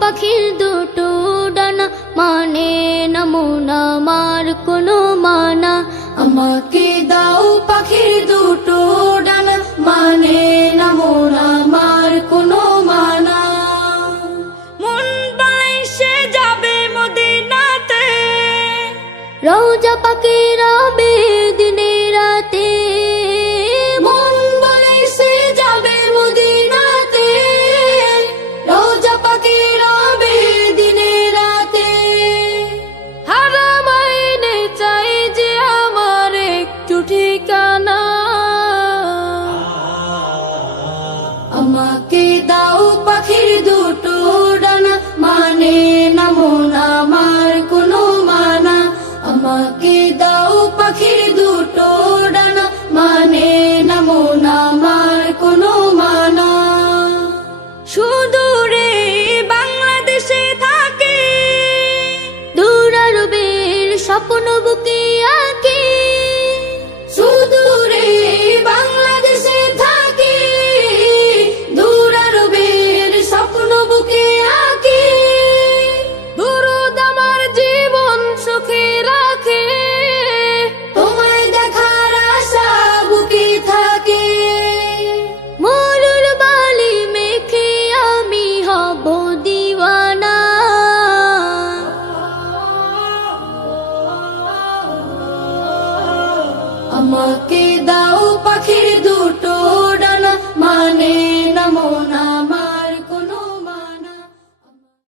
পাখির দুটো ডানা, মানে না মন আমার কোনো মানা। আমাকে দাও পাখির দুটো ডানা, মানে না মন আমার কোনো মানা। মন বলে সে যাবে মদিনাতে, রওজা পাকে রবে দিনে রাতে। মন বলে সে যাবে মদিনাতে, রওজা পাকে রবে দিনে রাতে। হারাম আইনে চাই যে আমার একটু ঠিকানা। আমাকে দাও পাখির দুটো ডানা, মানে না মন আমার কোনো মানা। আমাকে দাও পাখির দুটো ডানা, মানে না মন আমার কোনো মানা। সুদূরে বাংলাদেশে থাকে, দূর আরবের স্বপ্ন বুকে আঁকি। সুদূরে বাংলাদেশে থাকে, দূর আরবের স্বপ্ন বুকে আঁকি। দুরুদ আমার জীবন সুখে রাখে, তোমায় দেখার আশা বুকে থাকে। মরুর বালি মেখে আমি হব দিওয়ানা। আমাকে দাও পাখির দুটো ডানা, মানে না মন আমার